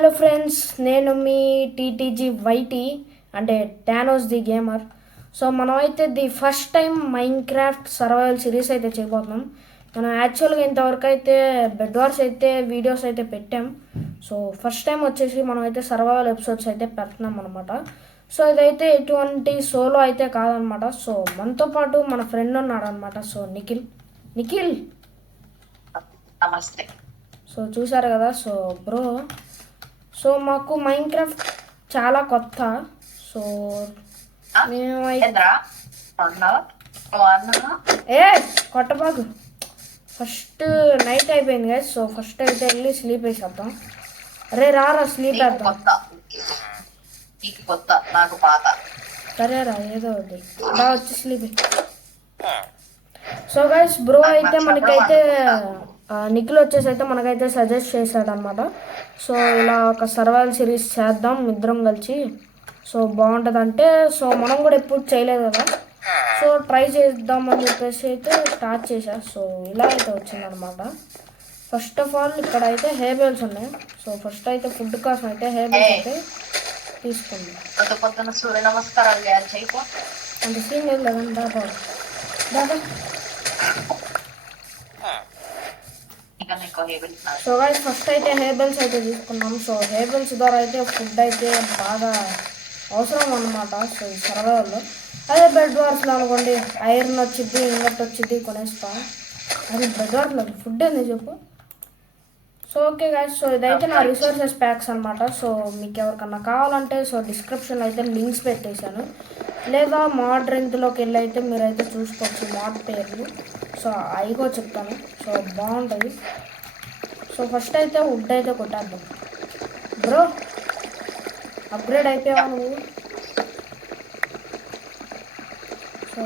Hello friends, నేను మీ TTG YT అంటే Thanos the gamer. So మనమైతే the first time Minecraft survival series అయితే చేయబోతున్నాం. మనం యాక్చువల్గా ఇంతవరకు అయితే బెడ్ వార్స్ అయితే వీడియోస్ అయితే పెట్టాం. సో ఫస్ట్ టైం వచ్చేసి మనం అయితే సర్వైవల్ ఎపిసోడ్స్ అయితే పెడుతున్నాం అనమాట. సో ఇదైతే ఎటువంటి సోలో అయితే కాదనమాట. సో మనతో పాటు మన ఫ్రెండ్ ఉన్నాడు అనమాట. సో నిఖిల్ నమస్తే. సో చూసారు కదా. సో బ్రో, సో మాకు మైన్క్రాఫ్ట్ చాలా కొత్త. సో కొట్టబాగు ఫస్ట్ నైట్ అయిపోయింది కదా. సో ఫస్ట్ అయితే వెళ్ళి స్లీప్ వేసేద్దాం. అరే రారా స్లీప్ వేద్దాం. సరేరా ఏదో ఒకటి బాగా వచ్చి స్లీప్. సో గైస్ బ్రో అయితే మనకైతే నిఖిల్ వచ్చేసి అయితే మనకైతే సజెస్ట్ చేశాడు అనమాట. సో ఇలా ఒక సర్వైవల్ సిరీస్ చేద్దాం ఇద్దరం కలిసి. సో బాగుంటుందంటే సో మనం కూడా ఎప్పుడు చేయలేదు కదా. సో ట్రై చేద్దాం అని చెప్పేసి అయితే స్టార్ట్ చేశా. సో ఇలా అయితే వచ్చిందనమాట. ఫస్ట్ ఆఫ్ ఆల్ ఇక్కడ అయితే హేబెల్స్ ఉన్నాయి. సో ఫస్ట్ అయితే ఫుడ్ కోసం అయితే హేబెల్స్ అయితే తీసుకుంది. అంత సీన్ లేదు కదండి. దాదా దాదా సో గైస్ ఫస్ట్ అయితే హేబెల్స్ అయితే తీసుకున్నాం. సో హేబెల్స్ ద్వారా అయితే ఫుడ్ అయితే బాగా అవసరం అనమాట. సో ఈ సర్వైవల్లో అదే బెడ్ వార్స్లో అనుకోండి ఐరన్ వచ్చింది, ఇంగట్ వచ్చింది, కొనేస్తాం. అది బెడ్ వార్స్లో ఫుడ్ ఏంది చెప్పు. సో ఓకే గైస్, సో ఇదైతే నా రిసోర్సెస్ ప్యాక్స్ అనమాట. సో మీకు ఎవరికన్నా కావాలంటే సో డిస్క్రిప్షన్లో అయితే లింక్స్ పెట్టేశాను, లేదా మాడ్ రెంట్లోకి వెళ్ళి అయితే మీరైతే చూసుకోవచ్చు మాడ్ పేర్లు. సో అయిగో చెప్తాను. సో బాగుంటుంది. సో ఫస్ట్ అయితే వుడ్ అయితే కొట్టేద్దాం. బ్రో అప్గ్రేడ్ అయిపోయావా నువ్వు? సో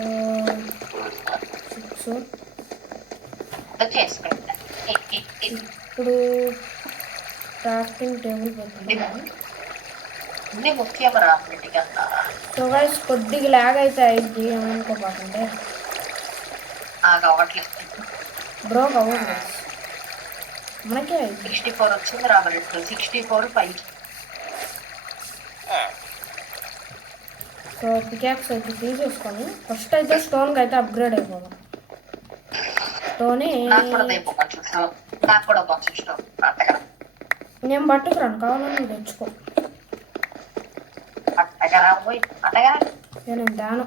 6 ఇప్పుడు క్రాఫ్టింగ్ టేబుల్ పెట్టుకుంటాను. సో గైస్ కొద్దిగా ల్యాగ్ అయితే అయింది ఏమనుకోబాకంటే. బ్రో అవ్వదు మనకే 64 వచ్చింది రాబట్టి 64 5. సో పికాక్స్ అయితే తీసేసుకొని ఫస్ట్ అయితే స్టోన్కి అయితే అప్గ్రేడ్ అయిపోదాం. స్టోనే నేను పట్టుకురాను, కావాలని నువ్వు తెచ్చుకో. నేను దాను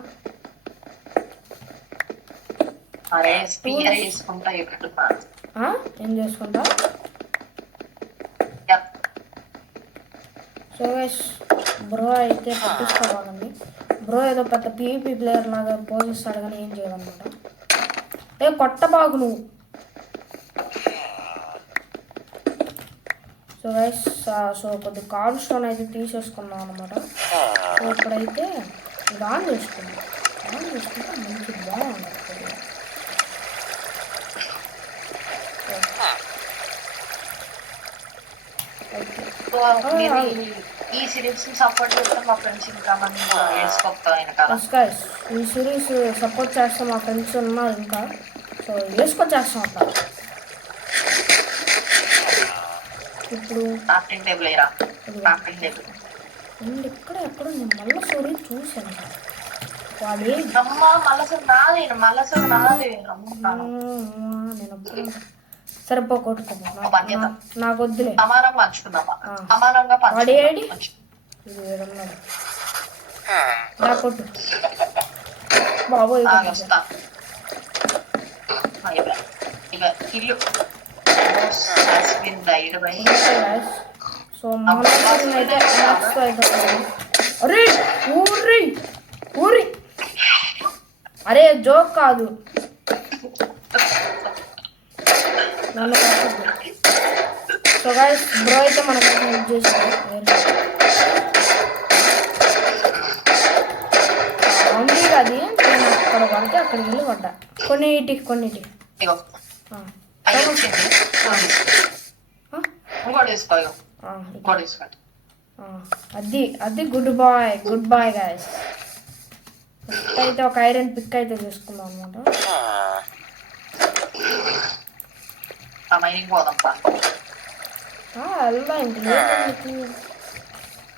ఏం చేసుకుంటా. సో గైస్ బ్రో అయితే పట్టించుకోవాలండి. బ్రో ఏదో పెద్ద పీవీపీ ప్లేయర్ లాగా పోజిస్తాడు కానీ ఏం చేయాలన్నమాట. ఏ కొట్ట బాగు నువ్వు. సో గైస్ సో కొద్ది కాల్ స్టోన్ అయితే తీసేసుకున్నాం అనమాట. సో ఇప్పుడైతే ఇది ఆన్ చేసుకుందాం. ఆన్ చేసుకుంటే మంచి బాగుంది. ఈ సిరీస్ సపోర్ట్ చేస్తాం మా ఫ్రెండ్స్, ఇంకా మంది ఈ సిరీస్ సపోర్ట్ చేస్తాం మా ఫ్రెండ్స్ ఉన్నారు ఇంకా. సో వేసుకొచ్చేస్తాం అట్లా. ఇప్పుడు ఎక్కడ నేను మళ్ళీ స్టోరీ చూసాను. వాడే నేను సరిపో కొట్టుకో నాకు వద్దులే. వాడి ఐడి నా కొట్టు బాబోయ్. సో అయితే అరే ఊరి ఊరి అరే జోక్ కాదు నన్ను. సో గైస్ బ్రో అయితే మనకైతే హెల్ప్ చేసాడు. ఉంది అది నేను అక్కడ పడితే అక్కడికి వెళ్ళి పడ్డా. కొన్నిటి అది గుడ్ బాయ్ గైస్. ఫస్ట్ అయితే ఒక ఐరన్ పిక్ అయితే తీసుకున్నాం అనమాట. మైనింగ్ పోదాం. వెళ్దాం ఇంక లేదు.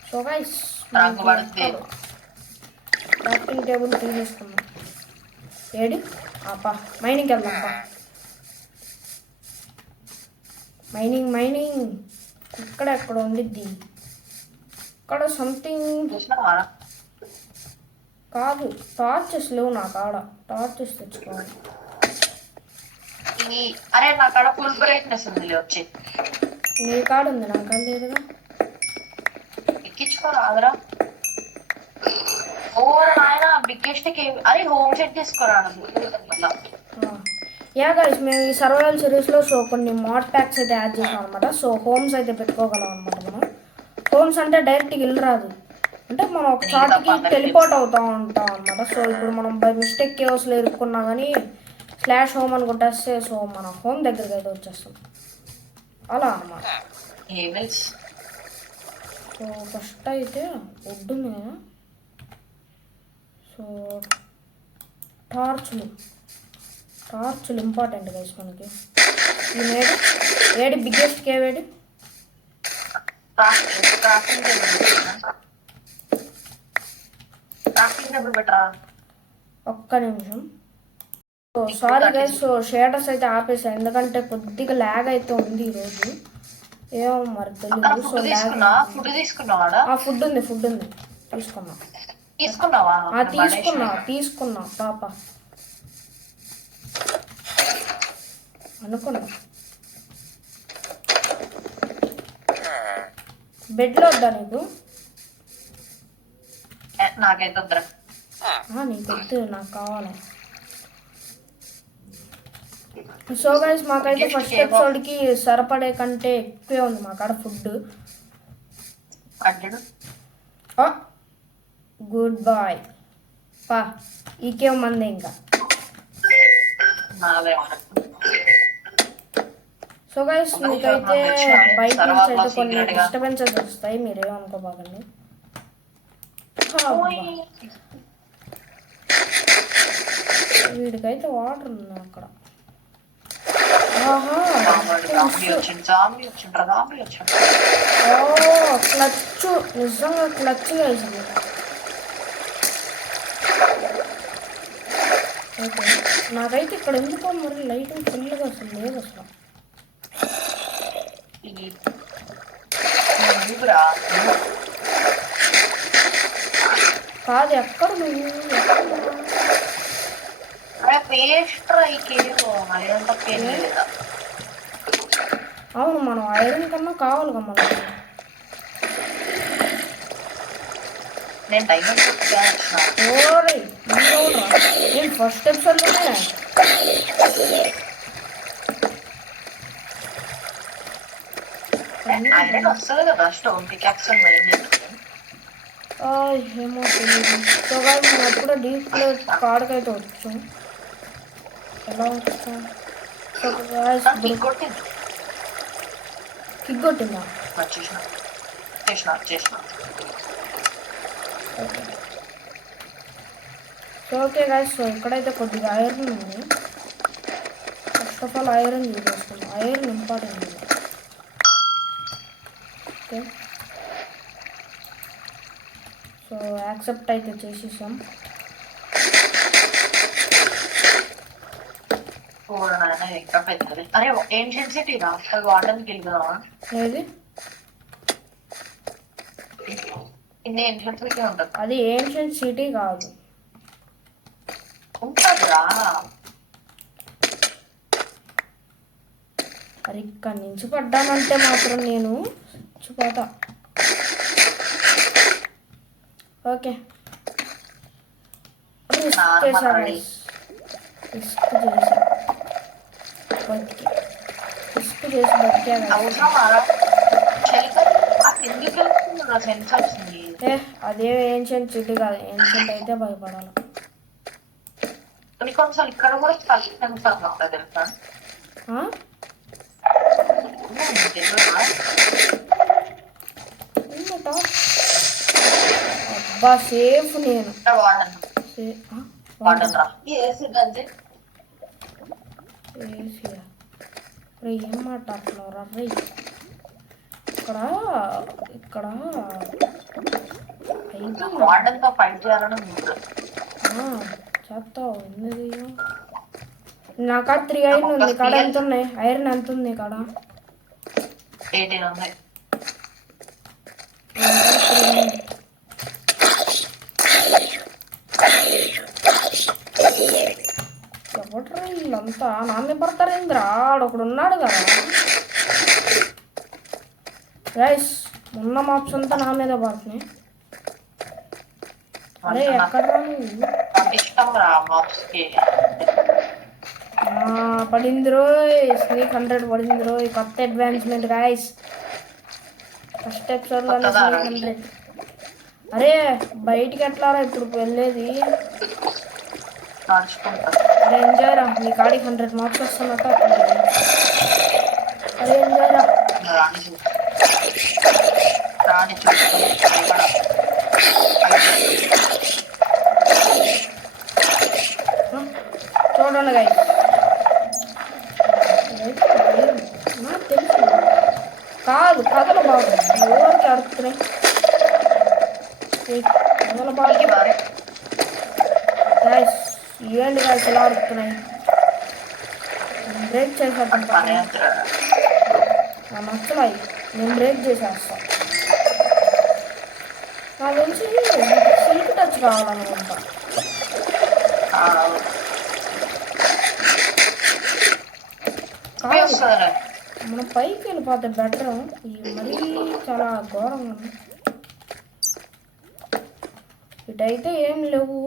సో గైస్ రంగు పడుతుంది. క్రాఫ్టింగ్ టేబుల్ తీసేసుకున్నాం. ఏడి అప్పా మైనింగ్కి వెళ్దాం. మైనింగ్ ఇక్కడ ఎక్కడ ఉండిద్ది? ఇక్కడ సంథింగ్ చూసినావా? కాదు, టార్చెస్ లేవు నా కాడ. టార్చెస్ తెచ్చుకోవాలి. అరే నా కాడ ఫుల్ బ్రైట్నెస్ ఉంది వచ్చి. నీ కాడ ఉంది, నా కాడ లేదుగా. ఎక్కించుకోరాదరా. ఓ నాయన బిగ్గెస్ట్ కేవ్. అరే హోమ్ సెట్ తీసుకురాను. యా గైస్ మేము ఈ సర్వైవల్ సిరీస్లో సో కొన్ని మోడ్ ప్యాక్స్ అయితే యాడ్ చేసాం అనమాట. సో హోమ్స్ అయితే పెట్టుకోగలం అనమాట. మనం హోమ్స్ అంటే డైరెక్ట్గా ఇల్లు రాదు, అంటే మనం ఒక చోటికి టెలిపోర్ట్ అవుతూ ఉంటాం అనమాట. సో ఇప్పుడు మనం బై మిస్టేక్ కేవ్స్లో ఇరుక్కున్నా కానీ స్లాష్ హోమ్ అని కొట్టేస్తే సో మన హోమ్ దగ్గరికి అయితే వచ్చేస్తాం అలా అనమాట. సో ఫస్ట్ అయితే వుడ్ మీద సో టార్చులు ఇంపార్టెంట్ గైస్ మనకి. ఈ ఏడి బిగ్గెస్ట్ కేవ్ ఏడి? ఒక్క నిమిషం. So sorry guys, so shaders అయితే ఆపేసాను ఎందుకంటే కొద్దిగా ల్యాగ్ అయితే ఉంది ఈరోజు. ఏమో మరి తెలియదు. సో ఫుడ్ తీసుకున్నావా? ఫుడ్ ఉంది తీసుకున్నా పాప అనుకున్నా. బెడ్లో వద్దా నీకు? నాకైతే వద్దురా. నీకు వద్దు, నాకు కావాలి. సో గైస్ మాకైతే ఫస్ట్ ఎపిసోడ్కి సరిపడే కంటే ఎక్కువే ఉంది మా కాడ ఫుడ్. గుడ్ బాయ్ పా. ఈకేం మంది ఇంకా. సో గైస్ మీకైతే బయట నుంచి అయితే కొన్ని డిస్టర్బెన్సెస్ వస్తాయి, మీరేమనుకోబాకండి. వీడికైతే వాటర్ ఉంది అక్కడ. క్లచ్, నిజంగా క్లచ్ వేసింది. ఓకే నాకైతే ఇక్కడ ఎందుకో మరి లైటింగ్ ఫుల్గా అసలు లేదు అసలు. కాదు ఎక్కడ నువ్వు? అవును మనం ఐరన్ కన్నా కావాలిగా మనకి. నేను ఫస్ట్ ఎపిసోడ్లోనే ఏమో తెలియదు. సో గాయస్ నేను ఎప్పుడో డీప్ ప్లేట్ కాడకైతే వచ్చాం. ఎలా వచ్చాం? సో గాయస్ కిక్ కొట్టిందా? సో ఓకే గాయస్, సో ఇక్కడైతే కొద్దిగా ఐరన్ ఉంది. First of all iron use చేసుకుందాం. Iron important. Okay so accept అయితే చేసేసాం. అరే ఏన్షియన్ సిటీ రా, వాటర్ వెళ్దామా? ఏది అది ఏన్షియన్ సిటీ కాదు, ఉంటుందిరా. అది ఇక్కడి నుంచి పడ్డానంటే మాత్రం నేను చచ్చిపోతా. ఓకే రిస్క్ చేసా బతికా. అదే ఏన్షియంట్ సిటీ కాదు, ఏన్షియంట్ అయితే భయపడాలి. కొన్నిసార్లు ఇక్కడ కూడా తెలుసా? అబ్బా సేఫ్. నేను ఏం మాట్లాడుతున్నారా? ఇక్కడ ఇక్కడ అయిపోయింది. వార్డెన్తో ఫైట్ చేయాలని ఉంది. చేస్తావు ఎందుది నా కాడ 3 ఐరన్ ఉంది. కాడ ఎంత ఉన్నాయి? ఐరన్ ఎంత ఉంది కాడ? 18 ఉన్నాయి. ఎవడ్రా వీళ్ళంతా నా మీద పడతారు ఇంద్రా? ఆడొకడు ఉన్నాడు కదా గైస్, ఉన్న మాప్స్ అంతా నా మీద పడుతున్నాయి. అరే ఎక్కడ ఇష్టం రా మాప్స్కి. పడింది రోయ్, స్నీక్ 100 పడింది రోయ్. కొత్త అడ్వాన్స్మెంట్ గైస్, ఫస్ట్ ఎపిసోడ్లోనే స్నీక్ 100. అరే బయటికి ఎట్లారా ఇప్పుడు వెళ్ళేది? అరే ఎంజాయ్ రా, నీ కాడికి 100 మార్క్స్ వస్తున్నట్ట. అరే ఎంజాయ్ రా. చూడండి గైస్, నాకు తెలుసు కాదు కథలు బాగు ఎవరికి అడుగుతున్నాయి. కథలు బాగు గైస్, ఇవేంటి గైస్ ఇలా అడుగుతున్నాయి? బ్రేక్ చేసేద్దాం. నా నచ్చలాయి, నేను బ్రేక్ చేసేస్తా. నాకు తెలిసి సిల్క్ టచ్ కావాలనుకుంటా. మనం పైకి వెళ్ళిపోతే బెటర్. ఇది మరీ చాలా ఘోరంగా ఉంది. ఇటైతే ఏం లేవు.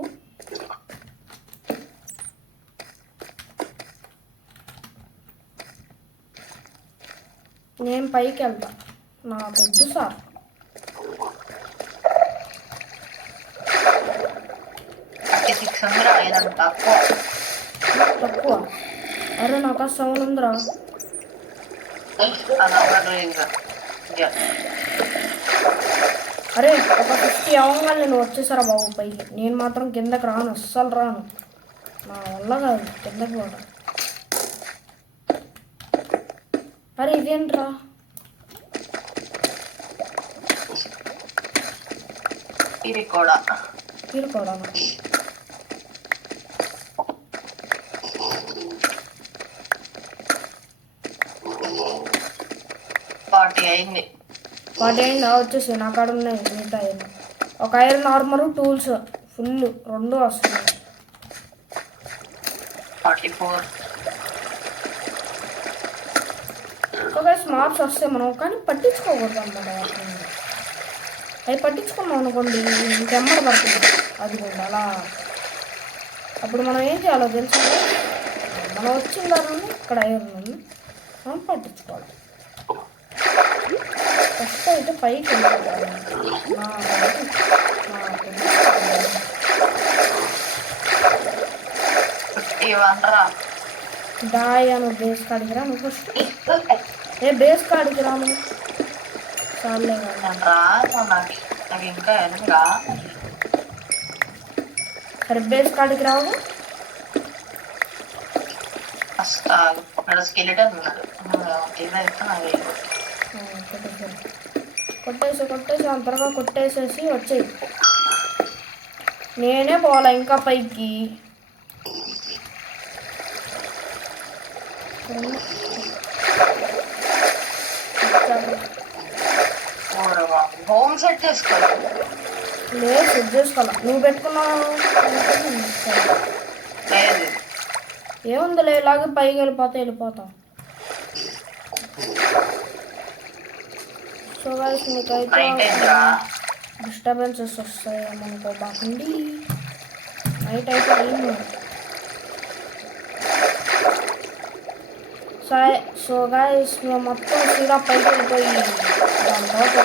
నేను పైకి వెళ్తా, నాకు వద్దు సార్. తక్కువ. అరే నాకు సౌండ్ ఉందిరా. అరే ఒక 50 అవ్వగానే నేను వచ్చేసారా బాబు పైకి. నేను మాత్రం కిందకి రాను, అస్సలు రాను. నా వల్ల కాదు కిందకి పోవడం. అరే ఇదేంట్రా? ఇది కూడా అయింది. 40 అయిందా? వచ్చేసి నా కాడ ఉన్నాయి మిగతా అయినా. ఒక ఐరన్ ఆర్మరు, టూల్స్ ఫుల్ 2 వస్తున్నాయి. 44. మార్క్స్ వస్తే మనం కానీ పట్టించుకోకూడదు అన్నమాట. అవి పట్టించుకున్నాం అనుకోండి ఇంకెమ్మడ పడుతుంది. అది కూడా అలా అప్పుడు మనం ఏం చేయాలో తెలుసు. మనం వచ్చిన దాన్ని ఇక్కడ ఐరన్ మనం పట్టించుకోవాలి. ఫస్ట్ అయితే పైకి వెళ్ళిపోవాలి. దాయా నువ్వు బేస్ కాడికి రా. నువ్వు ఫస్ట్ బేస్ కాడికి రా. నువ్వు చాలే సరే బేస్ కాడికి రావు. కొట్టేసి అంతగా కొట్టేసేసి వచ్చేయి. నేనే పోవాలా ఇంకా పైకి. హోమ్ సెట్ చేసుకోవాలి. లేదు సెట్ చేసుకోవాలా. నువ్వు పెట్టుకున్నావు ఏముందిలే, ఇలాగే పైకి వెళ్ళిపోతాం. సో గైస్ మీకైతే డిస్టర్బెన్సెస్ వస్తాయి అనుకోబాకండి. నైట్ అయితే ఏమి. సరే సో గైస్ మేము మొత్తం సీదా పైకి వెళ్ళిపోయి దాని తర్వాత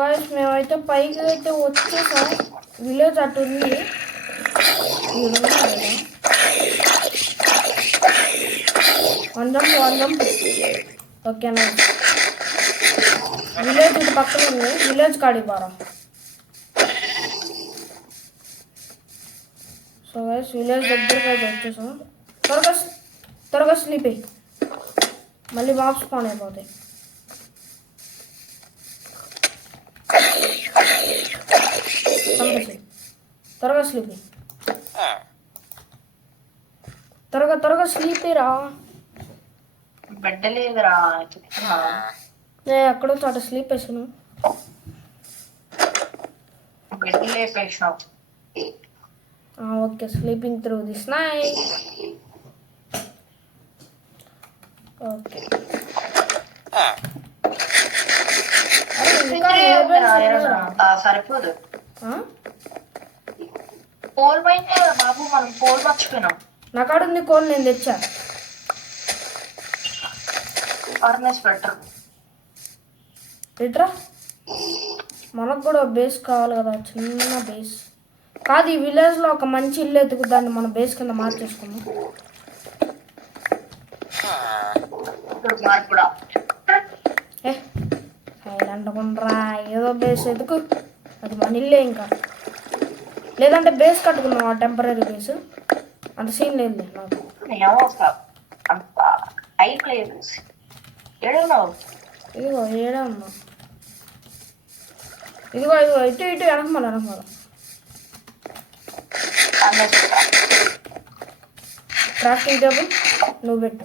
గాయస్ మేమైతే పైకి అయితే వచ్చేసాం. విలేజ్ అటు ఉంది. వందం ఓకేనా. విలేజ్ ఇటు పక్కన ఉంది. విలేజ్ కాడికి బారా. సో గైస్ విలేజ్ దగ్గరికి అయితే వచ్చేసాం. త్వరగా స్లీప్ అయ్యి మళ్ళీ బాక్స్ స్పాన్ అయిపోతాయి. త్వరగా స్లీప్ అయ్యి త్వరగా స్లీప్ రా. బెడ్ లేదురా. నేను ఎక్కడో చోట స్లీప్ వేసాను. బెడ్ లేపేసినావు. Okay sleeping through this night. Okay సరిపోదు. పోల్ పోయిందే బాబు, మనం పోల్ మర్చిపోయినాం. నా కాడ ఉంది కోల్, నేను తెచ్చా. Furnace better. ఎట్రా మనకు కూడా బేస్ కావాలి కదా, చిన్న బేస్. కాదు ఈ విలేజ్లో ఒక మంచి ఇల్లు ఎత్తుకు దాన్ని మన బేస్ కింద మార్చేసుకున్నాం. అంటకుండా ఏదో బేస్ ఎదుకు, అది మన ఇల్లే. ఇంకా లేదంటే బేస్ కట్టుకున్నాం, ఆ టెంపరీ బేస్. అంత సీన్ లేదు నాకు. ఇదిగో ఏడా ఉన్నా. ఇదిగో ఇటు వెనకమాల క్రాఫ్టింగ్ టేబుల్ నువ్వు పెట్టు.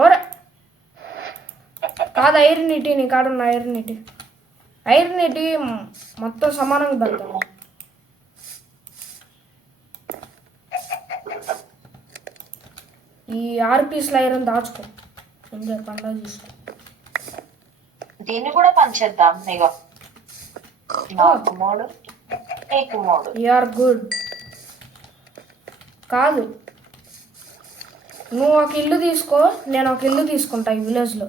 ఓరే కాదు ఐరన్ ఇటీ, నీ కాడున్న ఐరన్ ఇటీ మొత్తం సమానంగా పెడతాను. ఈ 6 పీసుల ఐరన్ దాచుకో, ఎంజాయ్ పండుగ చూసుకో. దీన్ని కూడా పంచేద్దాం. నాకు 3 నీకు 3. You are good. కాదు నువ్వు ఒక ఇల్లు తీసుకో, నేను ఒక ఇల్లు తీసుకుంటా ఈ విలేజ్లో.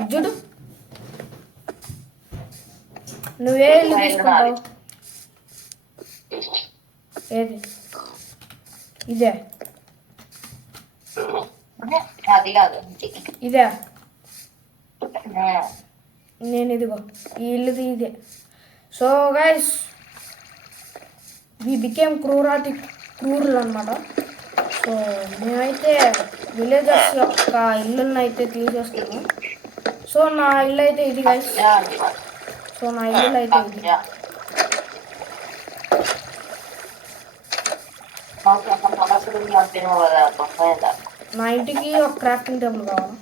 ఇజ్జుడు నువ్వే ఇల్లు తీసుకుంటావు? ఏది ఇదే? అది కాదు ఇదే. నేను ఇదిగో ఈ ఇల్లుది ఇదే. సో గైస్ వి బికేమ్ క్రూరులు అనమాట. సో మేమైతే విలేజర్స్ యొక్క ఇల్లులను అయితే తీసేస్తున్నాం. సో నా ఇల్లు అయితే ఇది గైస్. సో నా ఇల్లు అయితే ఇది. నా ఇంటికి ఒక క్రాఫ్టింగ్ టేబుల్ కావాలి.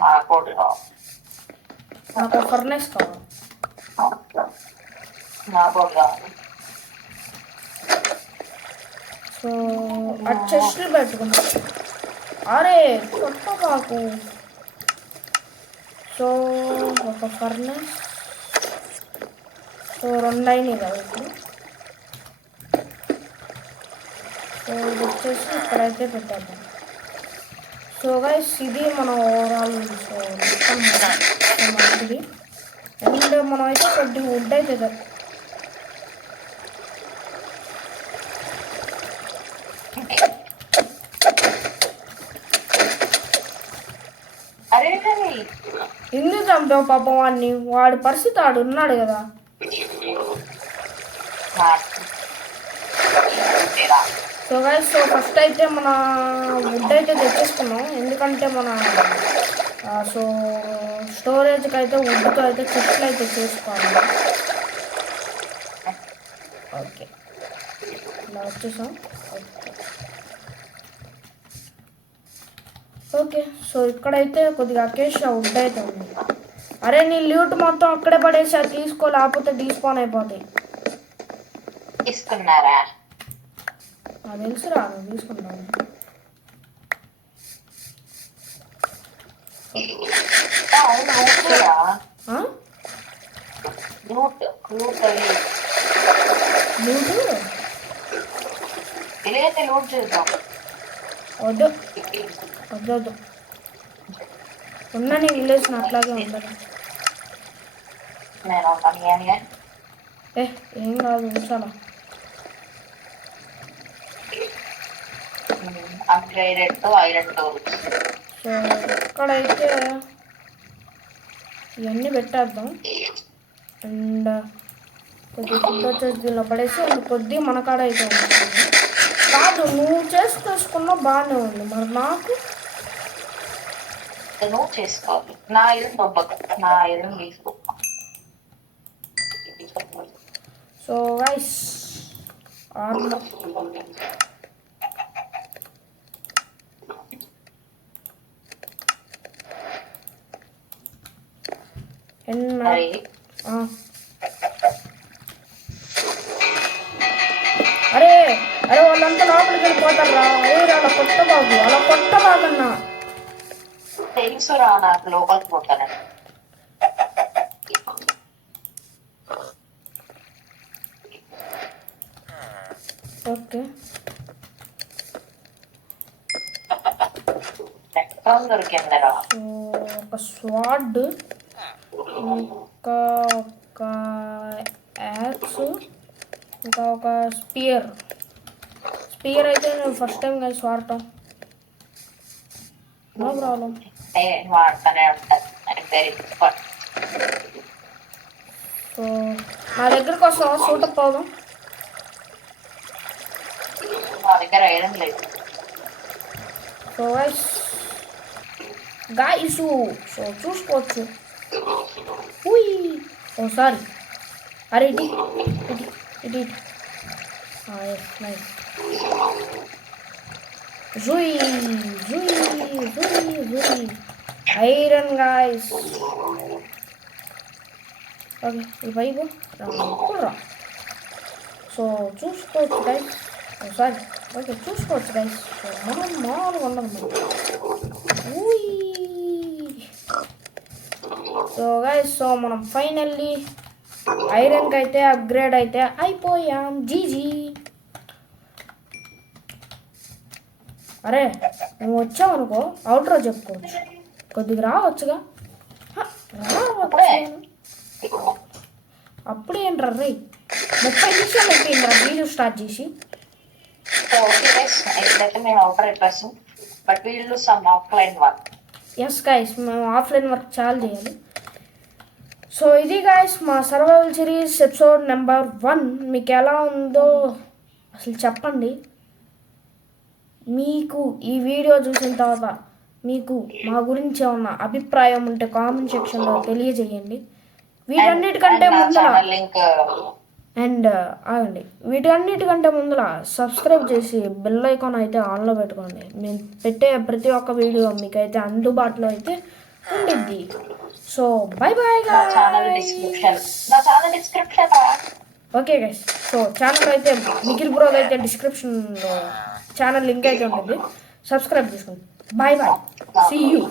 నాకు ఒక ఫర్నెస్ కావాలి. సో ఆ చెస్ట్లు పెట్టుకున్నాం. అరే కొత్త మాకు. సో ఒక ఫర్నెస్. సో 2 అయినాయి కదా ఇప్పుడు. సో ఇది వచ్చేసి ఇక్కడైతే పెట్టేద్దాం. సో గైస్ ఇది మన ఓవరాల్. సో మంచిది. అండ్ మనం అయితే కొద్దిగా వుడ్ అయితే ఎందుకు చంపావు పాపం వాడిని? వాడి పరిస్థితి ఆడు ఉన్నాడు కదా. సో గైస్ సో ఫస్ట్ అయితే మన వుడ్ అయితే తెచ్చేసుకున్నాం. ఎందుకంటే మన సో స్టోరేజ్కి అయితే వుడ్తో అయితే చెట్లు అయితే చేసుకోవాలి. ఓకే ఇలా వచ్చేసాం. ఓకే సో ఇక్కడైతే కొద్దిగా అకేషియా వుడ్ అయితే ఉంది. అరే నీ లూట్ మొత్తం అక్కడే పడేసి అది తీసుకో, లేకపోతే డీస్పాన్ అయిపోతాయి. ఇస్తున్నారా? నాకు తెలుసురా నువ్వు తీసుకుంటాను. అవును ఓకేరా. ఆ? లూట్ లూట్ లూటు ఇదైతే లూట్ చేద్దాం. వద్దు వద్దు వద్దు. ఉన్న నీ విలేజ్ అట్లాగే ఉండదు. నేను ఉన్నాను. ఏం కాదు ఉంచాలా. Upgraded to iron tools. So ఇక్కడైతే ఇవన్నీ పెట్టేద్దాం. అండ్ కొద్ది ఫుడ్ వచ్చేసి దీనిలో పడేసి కొద్ది మన కాడ అయితే ఉంటుంది. కాదు నువ్వు చేసుకున్నావు బాగానే ఉంది, మరి నాకు నువ్వు చేసుకోవాలి. నా ఐరన్ దొబ్బకు, నా ఐరన్ తీసుకో. సో గైస్ మరి అరే అరే వాళ్ళంతా లోపలికి వెళ్ళిపోతారా? అలా కొత్త బాబు అలా కొత్త బాగన్నా తెలుసురా, నాకు లోపలికి పోతానని. ఓకే దొరికిందరా. సో ఒక స్వాడ్, ఇంకా ఒక యాక్స్, ఇంకా ఒక స్పియర్ అయితే నేను ఫస్ట్ టైం కలిసి వాడటం. No problem. వాడుతూనే ఉంటాను. సో నా దగ్గరకు వస్తావా? సూటప్ పోదాం. మా దగ్గర ఐరన్ లేదు. సో గాయస్ సో చూసుకోవచ్చు. ఓ సారీ, అరే ఇటీ ఇటీ ఇటీ నైస్. జుయి జుయి జుయి జుయి ఐరన్ గాయస్. ఓకే ఈ పైపు రా. సో చూసుకోవచ్చు గైస్. సారీ ఓకే చూసుకోవచ్చు గైస్. సో మనం మామూలుగా ఉండదు. సో గైస్ సో మనం ఫైనల్లీ ఐరన్కి అయితే అప్గ్రేడ్ అయితే అయిపోయాం. జీజీ. అరే నువ్వు వచ్చావు అనుకో అవుట్రో చెప్పుకోవచ్చు. కొద్దిగా రావచ్చుగా. అప్పుడేంట్రా రే 30 నిమిషాలు అయిపోయిందిరా వీడియో స్టార్ట్ చేసి. ఎస్ గైస్ మేము ఆఫ్లైన్ వర్క్ చాలా చేయాలి. సో ఇది గైస్ మా సర్వైవల్ సిరీస్ ఎపిసోడ్ నెంబర్ 1. మీకు ఎలా ఉందో అసలు చెప్పండి. మీకు ఈ వీడియో చూసిన తర్వాత మీకు మా గురించి ఏమన్నా అభిప్రాయం ఉంటే కామెంట్ సెక్షన్లో తెలియజేయండి. వీటన్నిటికంటే ముందర వీటన్నిటికంటే ముందర సబ్స్క్రైబ్ చేసి బెల్ ఐకాన్ అయితే ఆన్లో పెట్టుకోండి. మేము పెట్టే ప్రతి ఒక్క వీడియో మీకైతే అందుబాటులో అయితే ఉండిద్ది. So by by okay guys. So channel అయితే నిఖిల్ బ్రోది అయితే డిస్క్రిప్షన్లో ఛానల్ లింక్ అయితే ఉంటుంది. సబ్స్క్రైబ్ చేసుకోండి. Bye bye. See you.